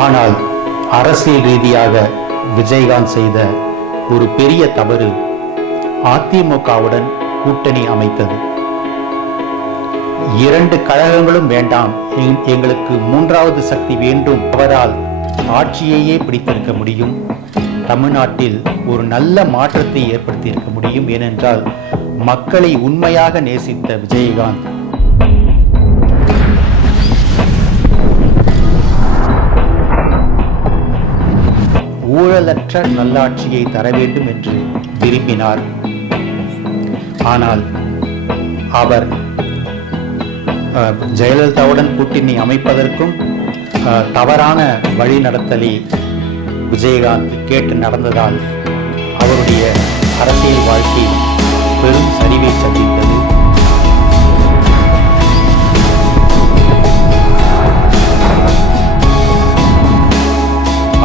ஆனால் அரசியல் ரீதியாக விஜயகாந்த் செய்த ஒரு பெரிய தவறு அதிமுகவுடன் கூட்டணி அமைத்தது. இரண்டு கழகங்களும் வேண்டாம். எங்களுக்கு மூன்றாவது சக்தி வேண்டும். அவரால் ஆட்சியையே பிடித்திருக்க முடியும். தமிழ்நாட்டில் ஒரு நல்ல மாற்றத்தை ஏற்படுத்தியிருக்க முடியும். ஏனென்றால் மக்களை உண்மையாக நேசித்த விஜயகாந்த் ஊழலற்ற நல்லாட்சியை தர வேண்டும் என்று விரும்பினார். ஆனால் அவர் ஜெயலலிதாவுடன் கூட்டணி அமைப்பதற்கும் தவறான தவறான வழிநடத்தலை விஜயகாந்த் கேட்டு நடந்ததால் அவருடைய அரசியல் வாழ்க்கை பெரும் சரிவை சந்தித்தது.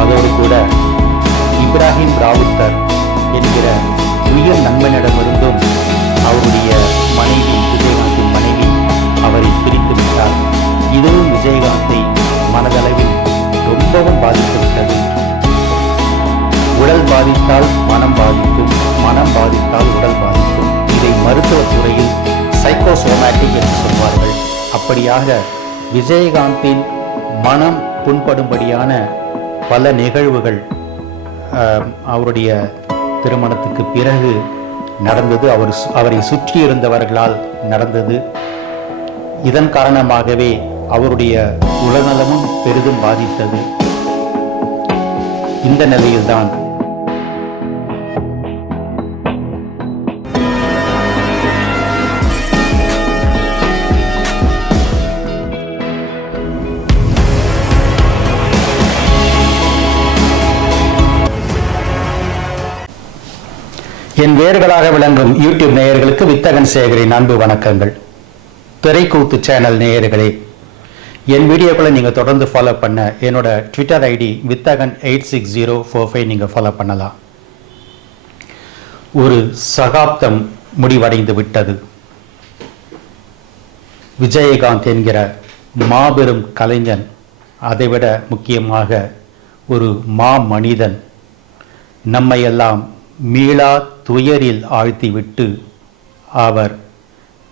அதோடு கூட இப்ராஹிம் ராவுத்தர் என்கிற உயர் நண்பனிடமிருந்தும் அவருடைய மனைவி விஜயகாந்தின் மனைவி அவரை பிரித்து விட்டார். இதுவும் விஜயகாந்தை மனதளவில் ரொம்பவும் பாதித்துவிட்டது. உடல் பாதித்தால் மனம் பாதிக்கும் மனம் பாதித்தால் உடல் பாதிக்கும். இதை மருத்துவத் துறையில் சைக்கோசோமேட்டிக் என்று சொல்வார்கள். அப்படியாக விஜயகாந்தின் மனம் புண்படும்படியான பல நிகழ்வுகள் அவருடைய திருமணத்துக்கு பிறகு நடந்தது அவர் சு- அவரை சுற்றி இருந்தவர்களால் நடந்தது. இதன் காரணமாகவே அவருடைய உடல்நலமும் பெரிதும் பாதித்தது. இந்த நிலையில்தான் என் வேர்களாக விளங்கும் யூடியூப் நேயர்களுக்கு வித்தகன் சேகரின் அன்பு வணக்கங்கள். திரைக்கூத்து சேனல் நேயர்களே என் வீடியோக்களை நீங்கள் தொடர்ந்து ஃபாலோ பண்ண என்னோட Twitter ID Vithagan eight six zero four five நீங்கள் ஃபாலோ பண்ணலாம். ஒரு சகாப்தம் முடிவடைந்து விட்டது. விஜயகாந்த் என்கிற மாபெரும் கலைஞன் அதைவிட முக்கியமாக ஒரு மா மனிதன் நம்மையெல்லாம் மீளா துயரில் ஆழ்த்திவிட்டு அவர்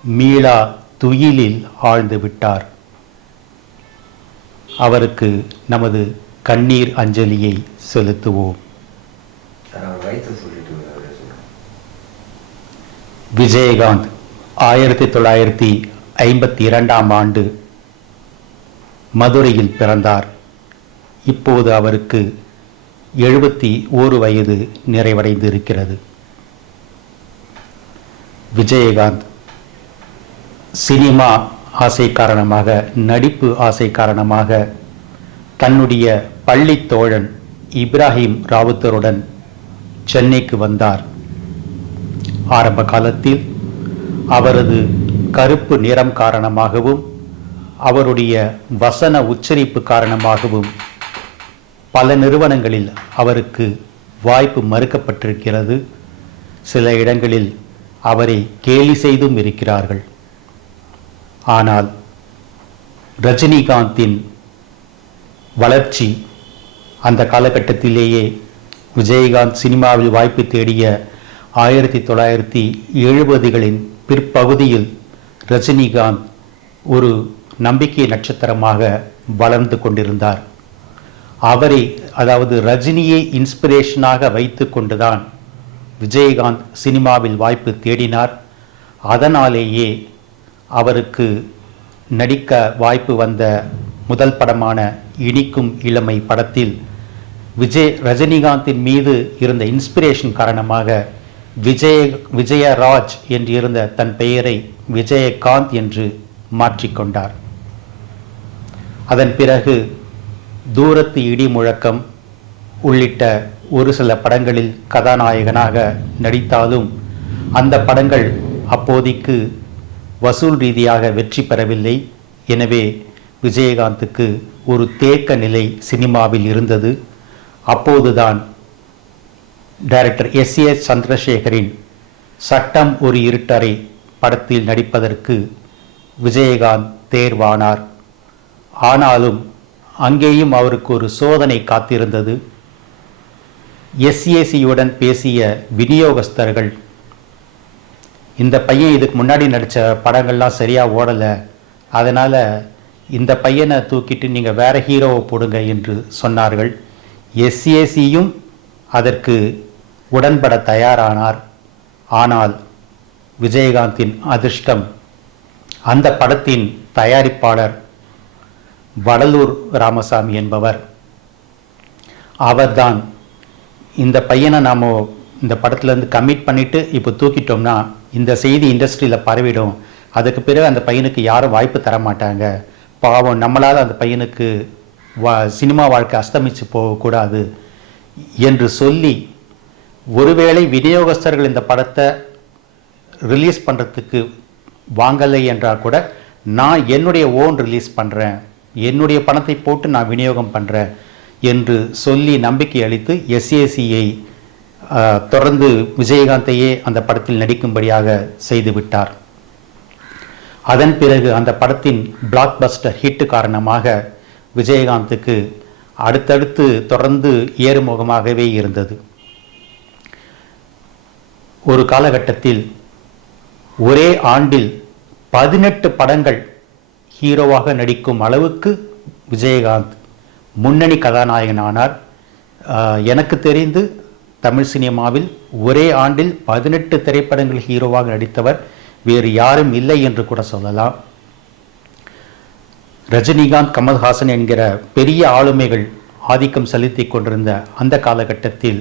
மீளா துயிலில் ஆழ்ந்து விட்டார். அவருக்கு நமது கண்ணீர் அஞ்சலியை செலுத்துவோம். விஜயகாந்த் ஆயிரத்தி தொள்ளாயிரத்தி ஐம்பத்தி இரண்டாம் ஆண்டு மதுரையில் பிறந்தார். இப்போது அவருக்கு எழுபத்தி ஓரு வயது நிறைவடைந்து இருக்கிறது விஜயகாந்த் சினிமா ஆசை காரணமாக நடிப்பு ஆசை காரணமாக தன்னுடைய பள்ளி தோழன் இப்ராஹிம் ராவுத்தருடன் சென்னைக்கு வந்தார். ஆரம்ப காலத்தில் அவரது கருப்பு நிறம் காரணமாகவும் அவருடைய வசன உச்சரிப்பு காரணமாகவும் பல நிறுவனங்களில் அவருக்கு வாய்ப்பு மறுக்கப்பட்டிருக்கிறது. சில இடங்களில் அவரை கேலி செய்தும் இருக்கிறார்கள். ஆனால் ரஜினிகாந்தின் வளர்ச்சி அந்த காலகட்டத்திலேயே விஜயகாந்த் சினிமாவில் வாய்ப்பு தேடிய ஆயிரத்தி தொள்ளாயிரத்தி எழுபதுகளின் பிற்பகுதியில் ரஜினிகாந்த் ஒரு நம்பிக்கை நட்சத்திரமாக வளர்ந்து கொண்டிருந்தார். அவரை அதாவது ரஜினியை இன்ஸ்பிரேஷனாக வைத்து கொண்டுதான் விஜயகாந்த் சினிமாவில் வாய்ப்பு தேடினார். அதனாலேயே அவருக்கு நடிக்க வாய்ப்பு வந்த முதல் படமான இனிக்கும் இளமை படத்தில் விஜய் ரஜினிகாந்தின் மீது இருந்த இன்ஸ்பிரேஷன் காரணமாக விஜய விஜயராஜ் என்று இருந்த தன் பெயரை விஜயகாந்த் என்று மாற்றிக்கொண்டார். அதன் பிறகு தூரத்து இடி முழக்கம் உள்ளிட்ட ஒரு சில படங்களில் கதாநாயகனாக நடித்தாலும் அந்த படங்கள் அப்போதைக்கு வசூல் ரீதியாக வெற்றி பெறவில்லை. எனவே விஜயகாந்துக்கு ஒரு தேக்க நிலை சினிமாவில் இருந்தது. அப்போதுதான் டைரக்டர் எஸ் ஏ சந்திரசேகரின் சட்டம் ஒரு இருட்டறை படத்தில் நடிப்பதற்கு விஜயகாந்த் தேர்வானார். ஆனாலும் அங்கேயும் அவருக்கு ஒரு சோதனை காத்திருந்தது. எஸ்ஏசியுடன் பேசிய விநியோகஸ்தர்கள் இந்த பையன் இதுக்கு முன்னாடி நடித்த படங்கள்லாம் சரியாக ஓடலை அதனால் இந்த பையனை தூக்கிட்டு நீங்கள் வேற ஹீரோவை போடுங்க என்று சொன்னார்கள். எஸ்ஏசியும் அதற்கு உடன்பட தயாரானார். ஆனால் விஜயகாந்தின் அதிர்ஷ்டம் அந்த படத்தின் தயாரிப்பாளர் வடலூர் ராமசாமி என்பவர். அவர்தான் இந்த பையனை நாம் இந்த படத்துலேருந்து கமிட் பண்ணிவிட்டு இப்போ தூக்கிட்டோம்னா இந்த செய்தி இண்டஸ்ட்ரியில் பரவிடும். அதுக்கு பிறகு அந்த பையனுக்கு யாரும் வாய்ப்பு தர மாட்டாங்க பாவம் நம்மளால் அந்த பையனுக்கு வா சினிமா வாழ்க்கை அஸ்தமித்து போகக்கூடாது என்று சொல்லி ஒருவேளை விநியோகஸ்தர்கள் இந்த படத்தை ரிலீஸ் பண்ணுறதுக்கு வாங்கலை என்றால் கூட நான் என்னுடைய ஓன் ரிலீஸ் பண்ணுறேன் என்னுடைய பணத்தை போட்டு நான் விநியோகம் பண்ணுறேன் என்று சொல்லி நம்பிக்கை அளித்து எஸ்ஏசியை தொடர்ந்து விஜயகாந்தையே அந்த படத்தில் நடிக்கும்படியாக செய்துவிட்டார் அதன் பிறகு அந்த படத்தின் பிளாக் பஸ்டர் ஹிட் காரணமாக விஜயகாந்துக்கு அடுத்தடுத்து தொடர்ந்து ஏறுமுகமாகவே இருந்தது. ஒரு காலகட்டத்தில் ஒரே ஆண்டில் பதினெட்டு படங்கள் ஹீரோவாக நடிக்கும் அளவுக்கு விஜயகாந்த் முன்னணி கதாநாயகனானார். எனக்கு தெரிந்து தமிழ் சினிமாவில் ஒரே ஆண்டில் பதினெட்டு திரைப்படங்கள் ஹீரோவாக நடித்தவர் வேறு யாரும் இல்லை என்று கூட சொல்லலாம். ரஜினிகாந்த் கமல்ஹாசன் என்கிற பெரிய ஆளுமைகள் ஆதிக்கம் செலுத்தி கொண்டிருந்த அந்த காலகட்டத்தில்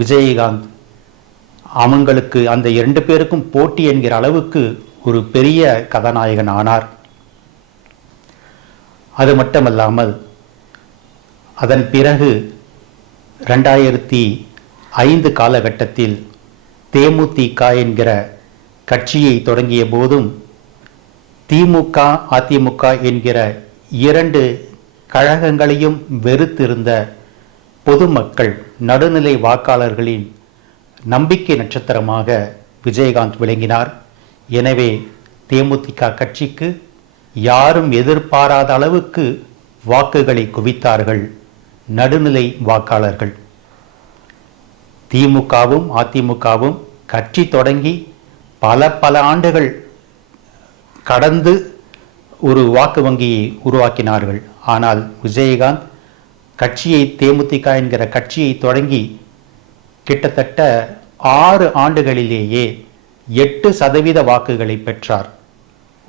விஜயகாந்த் அவங்களுக்கு அந்த இரண்டு பேருக்கும் போட்டி என்கிற அளவுக்கு ஒரு பெரிய கதாநாயகன் ஆனார் அது மட்டுமல்லாமல் அதன் பிறகு ரெண்டாயிரத்தி ஐந்து காலகட்டத்தில் தேமுதிக என்கிற கட்சியை தொடங்கிய போதும் திமுக அதிமுக என்கிற இரண்டு கழகங்களையும் வெறுத்திருந்த பொதுமக்கள் நடுநிலை வாக்காளர்களின் நம்பிக்கை நட்சத்திரமாக விஜயகாந்த் விளங்கினார். எனவே தேமுதிக கட்சிக்கு யாரும் எதிர்பாராத அளவுக்கு வாக்குகளை குவித்தார்கள். நடுநிலை வாக்காளர்கள். திமுகவும் அதிமுகவும் கட்சி தொடங்கி பல பல ஆண்டுகள் கடந்து ஒரு வாக்கு வங்கியை உருவாக்கினார்கள். ஆனால் விஜயகாந்த் கட்சியை தேமுதிக என்கிற கட்சியை தொடங்கி கிட்டத்தட்ட ஆறு ஆண்டுகளிலேயே எட்டு சதவீத வாக்குகளை பெற்றார்.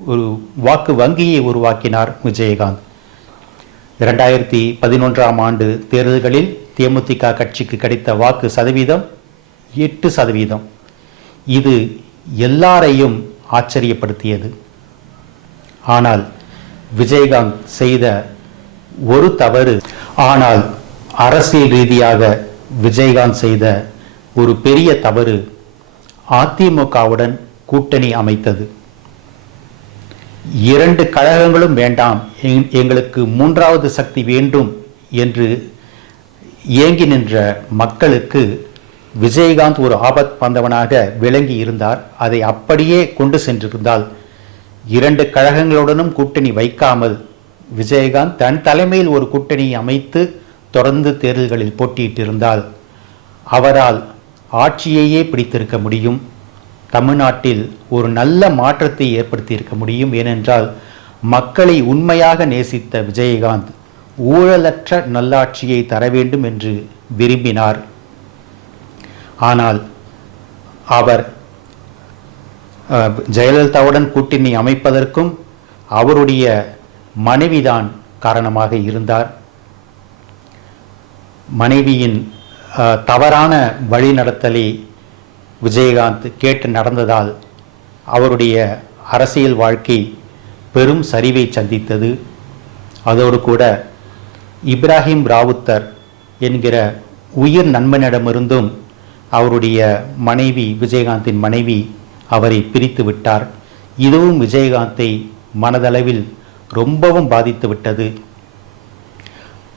ஒரு வாக்கு வங்கியை உருவாக்கினார் விஜயகாந்த். இரண்டாயிரத்தி பதினொன்றாம் ஆண்டு தேர்தல்களில் தேமுதிக கட்சிக்கு கிடைத்த வாக்கு சதவீதம் எட்டு சதவீதம். இது எல்லாரையும் ஆச்சரியப்படுத்தியது. ஆனால் விஜயகாந்த் செய்த ஒரு தவறு. ஆனால் அரசியல் ரீதியாக விஜயகாந்த் செய்த ஒரு பெரிய தவறு. அதிமுகவுடன் கூட்டணி அமைத்தது. இரண்டு கழகங்களும் வேண்டாம். எங்களுக்கு மூன்றாவது சக்தி வேண்டும் என்று ஏங்கி நின்ற மக்களுக்கு விஜயகாந்த் ஒரு ஆபத் பந்தவனாக விளங்கி இருந்தார். அதை அப்படியே கொண்டு சென்றிருந்தால் இரண்டு கழகங்களுடனும் கூட்டணி வைக்காமல் விஜயகாந்த் தன் தலைமையில் ஒரு கூட்டணி அமைத்து தொடர்ந்து தேர்தல்களில் போட்டியிட்டிருந்தால் அவரால் ஆட்சியையே பிடித்திருக்க முடியும். தமிழ்நாட்டில் ஒரு நல்ல மாற்றத்தை ஏற்படுத்தியிருக்க முடியும். ஏனென்றால் மக்களை உண்மையாக நேசித்த விஜயகாந்த் ஊழலற்ற நல்லாட்சியை தர வேண்டும் என்று விரும்பினார். ஆனால் அவர் ஜெயலலிதாவுடன் கூட்டணி அமைப்பதற்கும் அவருடைய மனைவிதான் காரணமாக இருந்தார். மனைவியின் தவறான வழிநடத்தலை விஜயகாந்த் கேட்டு நடந்ததால் அவருடைய அரசியல் வாழ்க்கை பெரும் சரிவை சந்தித்தது. அதோடு கூட இப்ராஹிம் ராவுத்தர் என்கிற உயிர் நண்பனிடமிருந்தும் அவருடைய மனைவி விஜயகாந்தின் மனைவி அவரை பிரித்து விட்டார். இதுவும் விஜயகாந்தை மனதளவில் ரொம்பவும் பாதித்து விட்டது.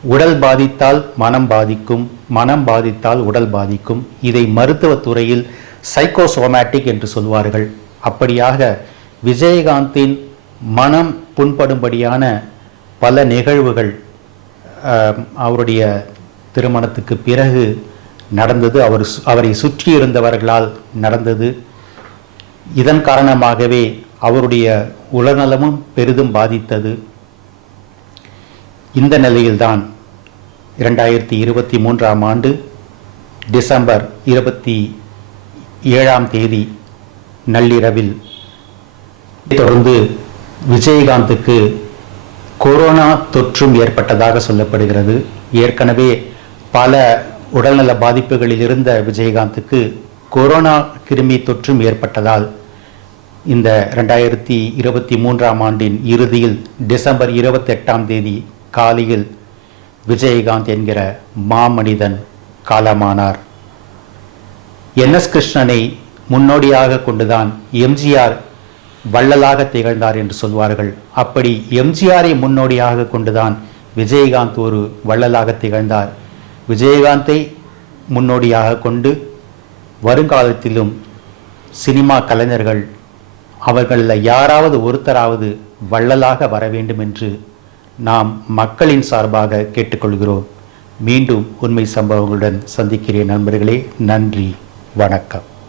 உடல் பாதித்தால் மனம் பாதிக்கும் மனம் பாதித்தால் உடல் பாதிக்கும். இதை மருத்துவத்துறையில் துறையில் சைக்கோசோமேட்டிக் என்று சொல்வார்கள். அப்படியாக விஜயகாந்தின் மனம் புண்படும்படியான பல நிகழ்வுகள் அவருடைய திருமணத்துக்கு பிறகு நடந்தது. அவர் சு- அவரை சுற்றி இருந்தவர்களால் நடந்தது. இதன் காரணமாகவே அவருடைய உடல்நலமும் பெரிதும் பாதித்தது. இந்த நிலையில்தான் இரண்டாயிரத்தி இருபத்தி மூன்றாம் ஆண்டு டிசம்பர் இருபத்தி ஏழாம் தேதி நள்ளிரவில் தொடர்ந்து விஜயகாந்துக்கு கொரோனா தொற்றும் ஏற்பட்டதாக சொல்லப்படுகிறது. ஏற்கனவே பல உடல்நல பாதிப்புகளில் இருந்த விஜயகாந்துக்கு கொரோனா கிருமி தொற்றும் ஏற்பட்டதால் இந்த ரெண்டாயிரத்தி இருபத்தி மூன்றாம் ஆண்டின் இறுதியில் டிசம்பர் இருபத்தெட்டாம் தேதி காலையில் விஜயகாந்த் என்கிற மாமனிதன் காலமானார். என் எஸ் கிருஷ்ணனை முன்னோடியாக கொண்டுதான் எம்ஜிஆர் வள்ளலாக திகழ்ந்தார் என்று சொல்வார்கள். அப்படி எம்ஜிஆரை முன்னோடியாக கொண்டுதான் விஜயகாந்த் ஒரு வள்ளலாக திகழ்ந்தார். விஜயகாந்தை முன்னோடியாக கொண்டு வருங்காலத்திலும் சினிமா கலைஞர்கள் அவர்களில் யாராவது ஒருத்தராவது வள்ளலாக வர வேண்டும் என்று நாம் மக்களின் சார்பாக கேட்டுக்கொள்கிறோம். மீண்டும் உண்மை சம்பவங்களுடன் சந்திக்கிறேன் நண்பர்களே. நன்றி. வணக்கம்.